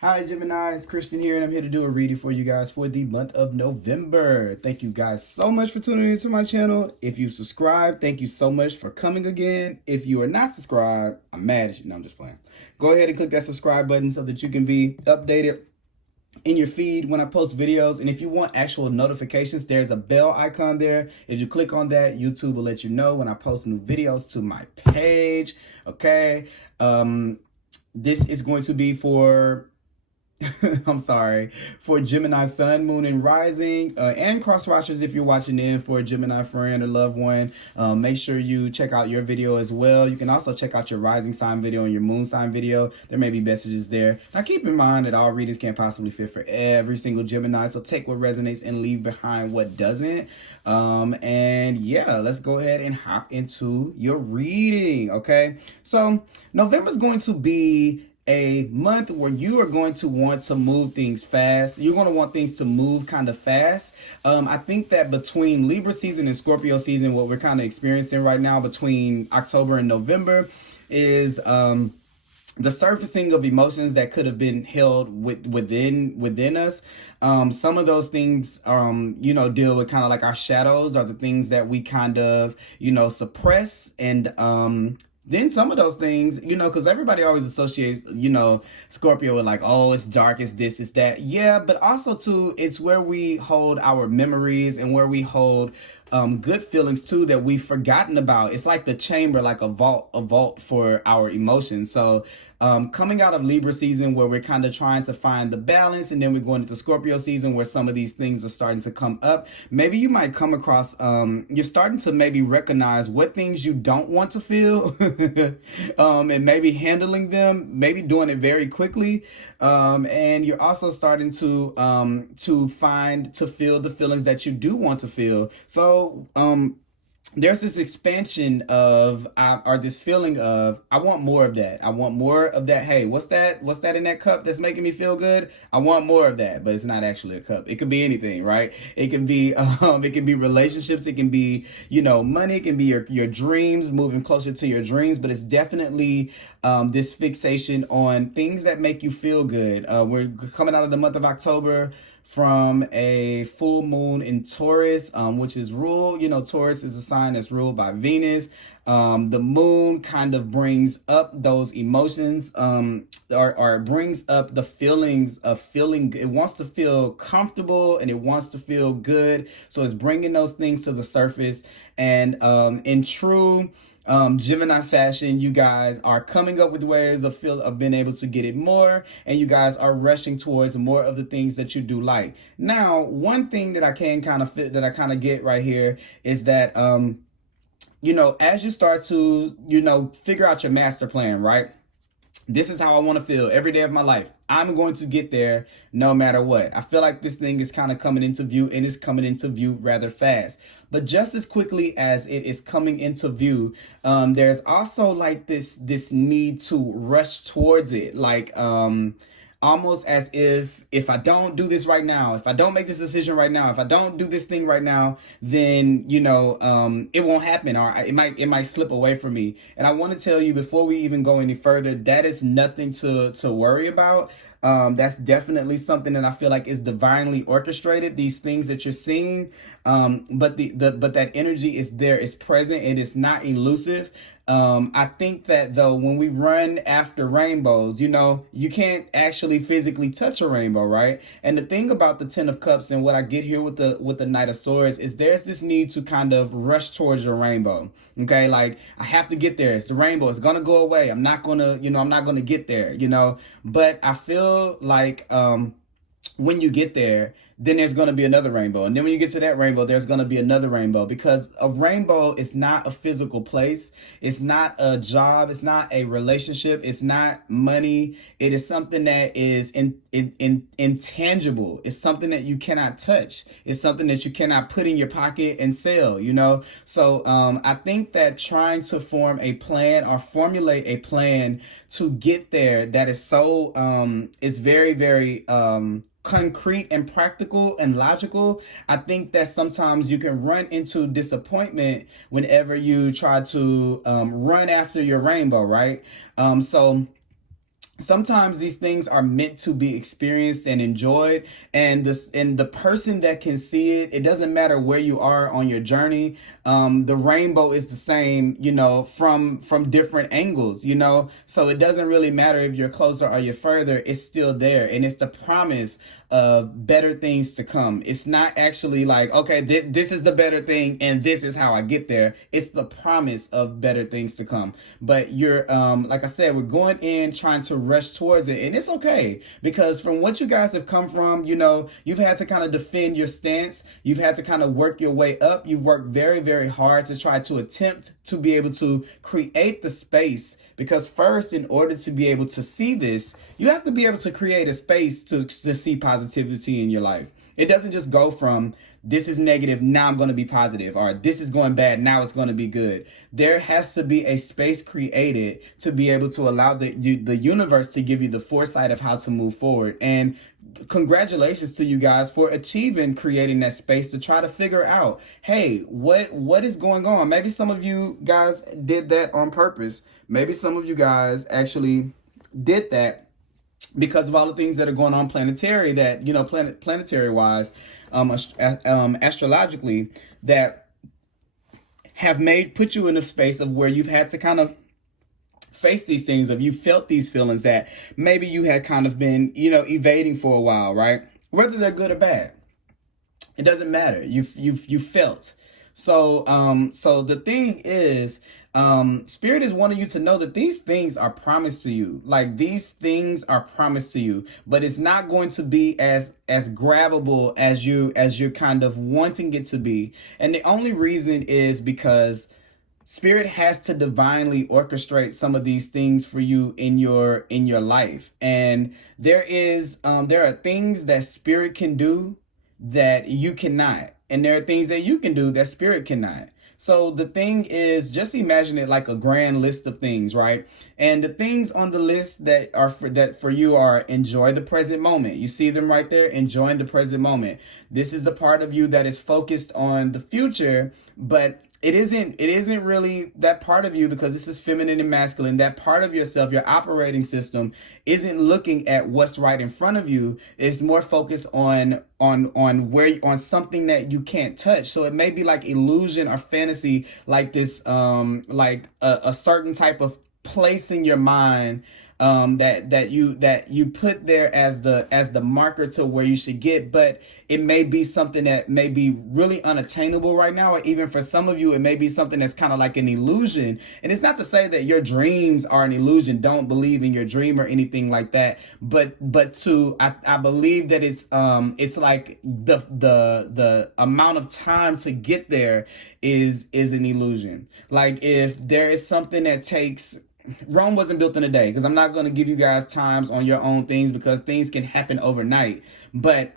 Hi Gemini, it's Christian here and I'm here to do a reading for you guys for the month of November. Thank you guys so much for tuning into my channel. If you subscribe, thank you so much for coming again. If you are not subscribed, I'm mad at you. No, I'm just playing. Go ahead and click that subscribe button so that you can be updated in your feed when I post videos. And if you want actual notifications, there's a bell icon there. If you click on that, YouTube will let you know when I post new videos to my page. Okay. This is going to be for I'm sorry, for Gemini Sun, Moon, and Rising, and cross watchers if you're watching in for a Gemini friend or loved one. Make sure you check out your video as well. You can also check out your rising sign video and your moon sign video. There may be messages there. Now keep in mind that all readings can't possibly fit for every single Gemini, so take what resonates and leave behind what doesn't. And yeah, let's go ahead and hop into your reading, okay? So November is going to be a month where you are going to want to move things fast. You're going to want things to move kind of fast. I think that between Libra season and Scorpio season, what we're kind of experiencing right now between October and November is the surfacing of emotions that could have been held within us. Some of those things, deal with kind of like our shadows, or the things that we kind of, suppress. And then some of those things, because everybody always associates, Scorpio with like, oh, it's dark, it's this, it's that. Yeah, but also too, it's where we hold our memories and where we hold good feelings too that we've forgotten about. It's like the chamber, like a vault for our emotions. So coming out of Libra season where we're kind of trying to find the balance, and then we're going into Scorpio season where some of these things are starting to come up. Maybe you might come across, you're starting to maybe recognize what things you don't want to feel and maybe handling them, maybe doing it very quickly. And you're also starting to feel the feelings that you do want to feel. So, there's this expansion of, or this feeling of, I want more of that. I want more of that. Hey, what's that in that cup that's making me feel good? I want more of that, but it's not actually a cup. It could be anything, right? It can be, relationships. It can be, money. It can be your dreams, moving closer to your dreams, but it's definitely, this fixation on things that make you feel good. We're coming out of the month of October from a full moon in Taurus, which is ruled, Taurus is a sign that's ruled by Venus. The moon kind of brings up those emotions, or it brings up the feelings of feeling. It wants to feel comfortable and it wants to feel good. So it's bringing those things to the surface. And in true Gemini fashion, you guys are coming up with ways of being able to get it more, and you guys are rushing towards more of the things that you do like. Now, one thing that I kind of get right here is that as you start to figure out your master plan, right? This is how I want to feel every day of my life. I'm going to get there no matter what. I feel like this thing is kind of coming into view, and it's coming into view rather fast. But just as quickly as it is coming into view, there's also like this need to rush towards it. Like, almost as if I don't do this right now, if I don't make this decision right now, if I don't do this thing right now, then it won't happen, or it might slip away from me. And I want to tell you, before we even go any further, that is nothing to worry about. That's definitely something that I feel like is divinely orchestrated, these things that you're seeing. But that energy is there, it's present, it is not elusive. I think that though, when we run after rainbows, you can't actually physically touch a rainbow, right? And the thing about the Ten of Cups and what I get here with the Knight of Swords is there's this need to kind of rush towards your rainbow. Okay, like, I have to get there. It's the rainbow. It's gonna go away. I'm not gonna get there. But I feel like when you get there, then there's going to be another rainbow. And then when you get to that rainbow, there's going to be another rainbow, because a rainbow is not a physical place. It's not a job. It's not a relationship. It's not money. It is something that is intangible. It's something that you cannot touch. It's something that you cannot put in your pocket and sell, So I think that trying to form a plan or formulate a plan to get there that is so, it's very, very, concrete and practical and logical. I think that sometimes you can run into disappointment whenever you try to run after your rainbow, right? So sometimes these things are meant to be experienced and enjoyed, and the person that can see it, it doesn't matter where you are on your journey. The rainbow is the same, from different angles, so it doesn't really matter if you're closer or you're further. It's still there, and it's the promise of better things to come. It's not actually like, okay, this is the better thing and this is how I get there. It's the promise of better things to come. But you're like I said, we're going in trying to rush towards it, and it's okay, because from what you guys have come from, you've had to kind of defend your stance. You've had to kind of work your way up. You've worked very, very hard to try to attempt to be able to create the space, because first, in order to be able to see this, you have to be able to create a space to see positivity in your life. It doesn't just go from, this is negative, now I'm going to be positive, or this is going bad, now it's going to be good. There has to be a space created to be able to allow the universe to give you the foresight of how to move forward. And congratulations to you guys for creating that space to try to figure out, hey, what is going on? Maybe some of you guys did that on purpose. Maybe some of you guys actually did that because of all the things that are going on planetary, that, planetary wise, astrologically, that have put you in a space of where you've had to kind of face these things, of you felt these feelings that maybe you had kind of been, evading for a while, right? Whether they're good or bad, it doesn't matter. You felt. So the thing is, Spirit is wanting you to know that these things are promised to you. Like, these things are promised to you, but it's not going to be as grabbable as you're kind of wanting it to be. And the only reason is because Spirit has to divinely orchestrate some of these things for you in your life. And there are things that Spirit can do that you cannot. And there are things that you can do that Spirit cannot. So the thing is, just imagine it like a grand list of things, right? And the things on the list that for you are: enjoy the present moment. You see them right there, enjoying the present moment. This is the part of you that is focused on the future, but it isn't really that part of you, because this is feminine and masculine. That part of yourself, your operating system, isn't looking at what's right in front of you. It's more focused on something that you can't touch. So it may be like illusion or fantasy, like this, like a certain type of place in your mind, that you put there as the marker to where you should get, but it may be something that may be really unattainable right now, or even for some of you, it may be something that's kind of like an illusion. And it's not to say that your dreams are an illusion. Don't believe in your dream or anything like that. But I believe that it's like the amount of time to get there is an illusion. Like, if there is something that takes, Rome wasn't built in a day, because I'm not going to give you guys times on your own things, because things can happen overnight. But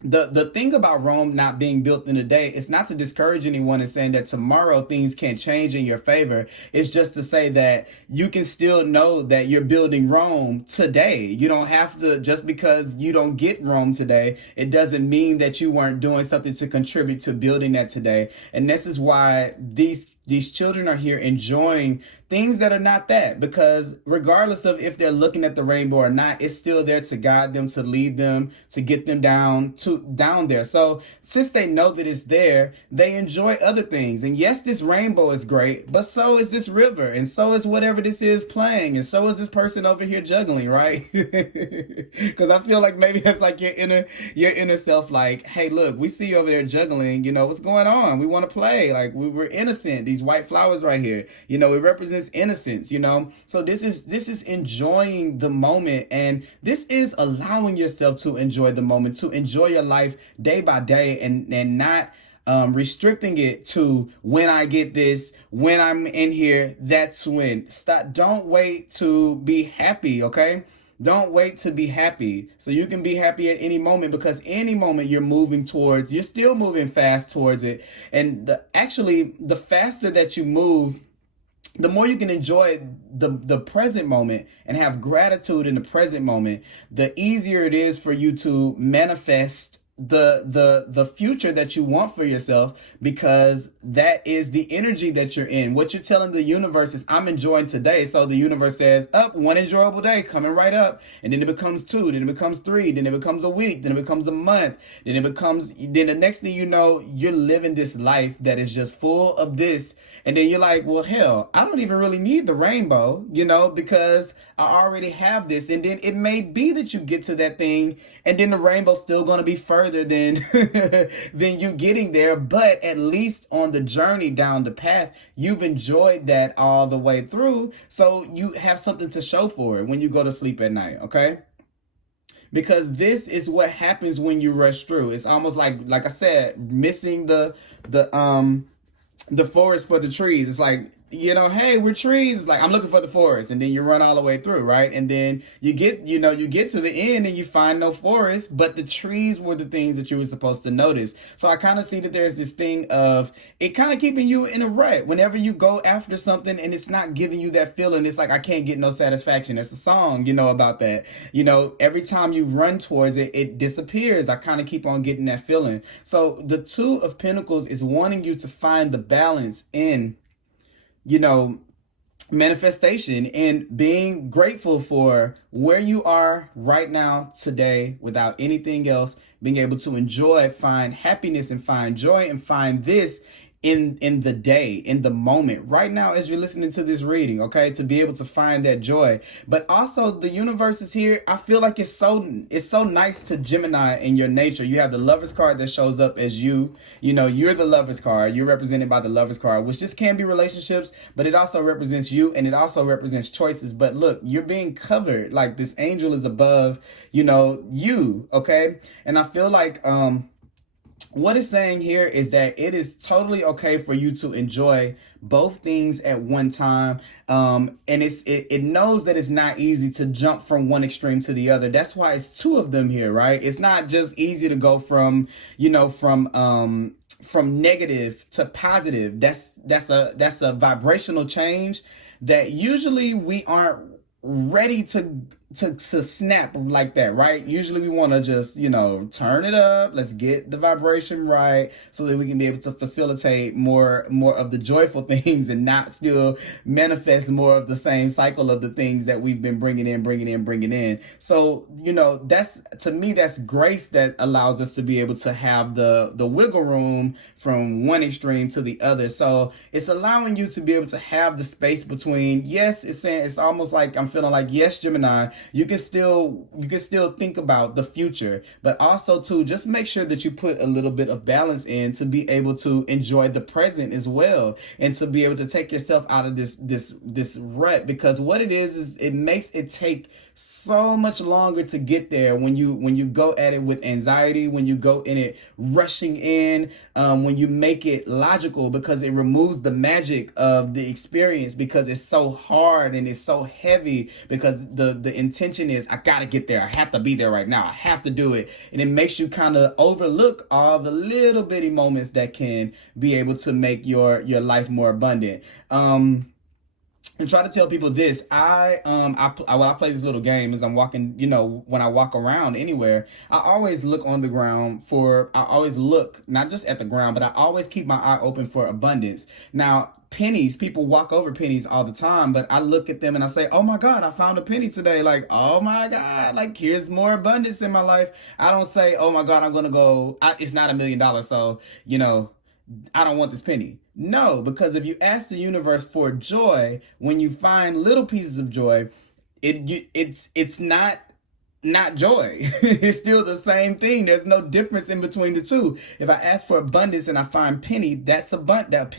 the thing about Rome not being built in a day, it's not to discourage anyone and saying that tomorrow things can't change in your favor. It's just to say that you can still know that you're building Rome today. You don't have to, just because you don't get Rome today, it doesn't mean that you weren't doing something to contribute to building that today. And this is why these children are here enjoying things that are not that, because regardless of if they're looking at the rainbow or not, it's still there to guide them, to lead them, to get them down there. So since they know that it's there, they enjoy other things. And yes, this rainbow is great, but so is this river, and so is whatever this is playing, and so is this person over here juggling, right? Because I feel like maybe that's like your inner self, like, hey, look, we see you over there juggling, what's going on? We want to play, like, we're innocent. These white flowers right here, it represents innocence, so this is enjoying the moment, and this is allowing yourself to enjoy the moment, to enjoy your life day by day, and not restricting it to, when I get this, when I'm in here, that's when. Don't wait to be happy, okay? Don't wait to be happy. So you can be happy at any moment, because any moment you're still moving fast towards it. And the faster that you move, the more you can enjoy the present moment and have gratitude in the present moment, the easier it is for you to manifest the future that you want for yourself, because that is the energy that you're in. What you're telling the universe is, I'm enjoying today. So the universe says, up, one enjoyable day coming right up, and then it becomes 2, then it becomes 3, then it becomes a week, then it becomes a month, then the next thing you know, you're living this life that is just full of this. And then you're like, well, hell, I don't even really need the rainbow, because I already have this. And then it may be that you get to that thing, and then the rainbow's still going to be further than than you getting there. But at least on the journey down the path, you've enjoyed that all the way through. So you have something to show for it when you go to sleep at night, okay? Because this is what happens when you rush through. It's almost like I said, missing the forest for the trees. It's like, hey, we're trees. It's like, I'm looking for the forest, and then you run all the way through, right? And then you get to the end and you find no forest, but the trees were the things that you were supposed to notice. So I kind of see that there's this thing of it kind of keeping you in a rut. Whenever you go after something and it's not giving you that feeling, it's like, I can't get no satisfaction. There's a song, about that. Every time you run towards it, it disappears. I kind of keep on getting that feeling. So the 2 of Pentacles is wanting you to find the balance in manifestation and being grateful for where you are right now today without anything else, being able to enjoy, find happiness and find joy and find this in the day, in the moment, right now as you're listening to this reading, okay, to be able to find that joy. But also the universe is here. I feel like it's so nice to Gemini in your nature. You have the Lovers card that shows up as you're the Lovers card. You're represented by the Lovers card, which just can be relationships, but it also represents you, and it also represents choices. But look, you're being covered, like this angel is above you, okay? And I feel like what it's saying here is that it is totally okay for you to enjoy both things at one time. And it knows that it's not easy to jump from one extreme to the other. That's why it's 2 of them here, right? It's not just easy to go from negative to positive. That's a vibrational change that usually we aren't ready to snap like that, right? Usually we want to just, turn it up. Let's get the vibration right so that we can be able to facilitate more of the joyful things and not still manifest more of the same cycle of the things that we've been bringing in. So, that's, to me, that's grace that allows us to be able to have the wiggle room from one extreme to the other. So it's allowing you to be able to have the space between, yes, it's almost like I'm feeling like, yes, Gemini, you can still think about the future, but also too, just make sure that you put a little bit of balance in to be able to enjoy the present as well, and to be able to take yourself out of this rut. Because what it is it makes it take so much longer to get there when you go at it with anxiety, when you go in it rushing in, when you make it logical, because it removes the magic of the experience, because it's so hard and it's so heavy, because the intention is, I gotta get there, I have to be there right now, I have to do it. And it makes you kind of overlook all the little bitty moments that can be able to make your life more abundant. And try to tell people this. When I play this little game, as I'm walking, when I walk around anywhere, I always look on the ground I always look not just at the ground, but I always keep my eye open for abundance. Now, pennies, people walk over pennies all the time, but I look at them and I say, oh my God, I found a penny today. Like, oh my God, like, here's more abundance in my life. I don't say, oh my God, I'm going to go, it's not $1 million. So, I don't want this penny. No, because if you ask the universe for joy, when you find little pieces of joy, it's not joy. It's still the same thing. There's no difference in between the 2. If I ask for abundance and I find penny, that's abundance.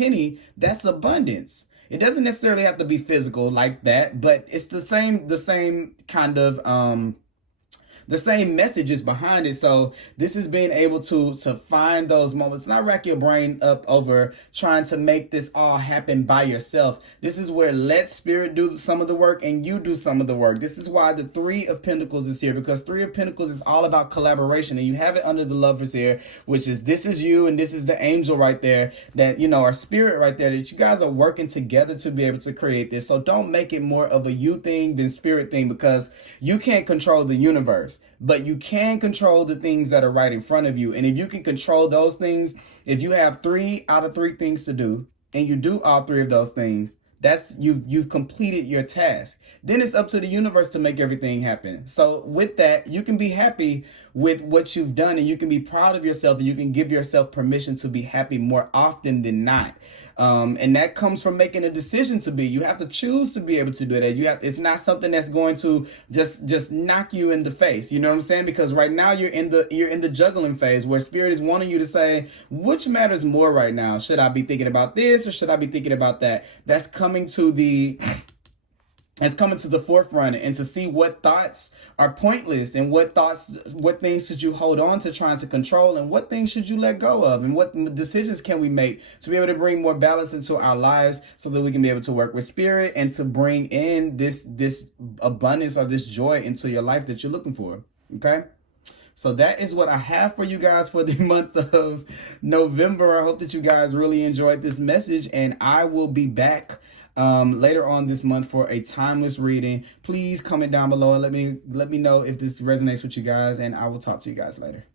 It doesn't necessarily have to be physical like that, but it's the same kind of the same messages behind it. So this is being able to find those moments, not rack your brain up over trying to make this all happen by yourself. This is where let spirit do some of the work and you do some of the work. This is why the 3 of Pentacles is here, because 3 of Pentacles is all about collaboration, and you have it under the Lovers here, which is, this is you and this is the angel right there, that, our spirit right there, that you guys are working together to be able to create this. So don't make it more of a you thing than spirit thing, because you can't control the universe. universe, but you can control the things that are right in front of you. And if you can control those things, if you have 3 out of 3 things to do and you do all 3 of those things, that's you've completed your task. Then it's up to the universe to make everything happen. So with that, you can be happy with what you've done, and you can be proud of yourself, and you can give yourself permission to be happy more often than not. And that comes from making a decision to be. You have to choose to be able to do that. It's not something that's going to just knock you in the face. You know what I'm saying? Because right now you're in the juggling phase where spirit is wanting you to say, which matters more right now? Should I be thinking about this or should I be thinking about that? That's coming to the forefront, and to see what thoughts are pointless and what things should you hold on to trying to control, and what things should you let go of, and what decisions can we make to be able to bring more balance into our lives so that we can be able to work with spirit and to bring in this abundance or this joy into your life that you're looking for. Okay? So that is what I have for you guys for the month of November. I hope that you guys really enjoyed this message, and I will be back later on this month for a timeless reading. Please comment down below and let me know if this resonates with you guys, and I will talk to you guys later.